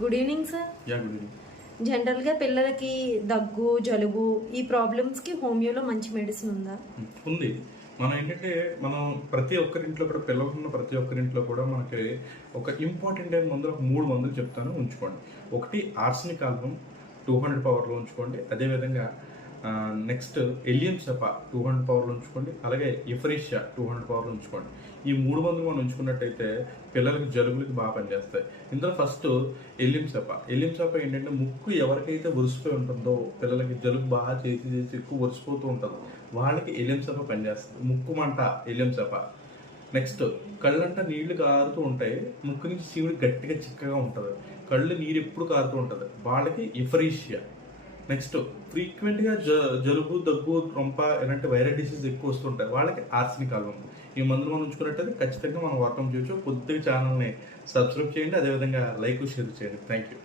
Good evening sir. Good evening. జనరల్గా పిల్లలకి దగ్గు జలుబు ఈ ప్రాబ్లమ్స్కి హోమియోలో మంచి మెడిసిన్ ఉందా? ఉంది. మనం ఏంటంటే మనం ప్రతి ఒక్కరింట్లో కూడా పిల్లలున్న ప్రతి ఒక్కరింట్లో కూడా మనకి ఒక ఇంపార్టెంట్ అయిన మందులు ఒక 3 మందులు చెప్తాను, ఉంచుకోండి. ఒకటి ఆర్సనిక్ ఆల్బమ్ 200 పవర్లో ఉంచుకోండి. అదేవిధంగా నెక్స్ట్ ఎలియం సెపా 200 పవర్లో ఉంచుకోండి. అలాగే ఎఫరీషియా 200 పవర్లో ఉంచుకోండి. ఈ 3 మందులు మనం ఉంచుకున్నట్టయితే పిల్లలకి జలుబులకి బాగా పనిచేస్తాయి. ఇందులో ఫస్ట్ ఎలియం సెపా ఏంటంటే ముక్కు ఎవరికైతే ఒరిసిపోయి ఉంటుందో, పిల్లలకి జలుబు బాగా చేసి ఎక్కువ ఒరిసిపోతూ ఉంటుంది, వాళ్ళకి ఎలియం సెపా పనిచేస్తుంది. ముక్కు మంట ఎలియం సెపా. నెక్స్ట్ కళ్ళంట నీళ్లు కారుతూ ఉంటాయి, ముక్కు నుంచి సీవుడు గట్టిగా చిక్కగా ఉంటుంది, కళ్ళు నీరు ఎప్పుడు కారుతూ ఉంటుంది, వాళ్ళకి ఎఫరీషియా. నెక్స్ట్ ఫ్రీక్వెంట్గా జలుబు దగ్గు రొంప ఇలాంటి వైరల్ డిసీజ్ ఎక్కువ వస్తుంటాయి, వాళ్ళకి ఆర్సనిక్ ఆల్బమ్. ఈ మందులు మనం ఉంచుకున్నట్టయితే ఖచ్చితంగా మనం వర్కం చేయొచ్చు. కొద్దిగా ఛానల్ని సబ్స్క్రైబ్ చేయండి, అదేవిధంగా లైక్ షేర్ చేయండి. Thank you.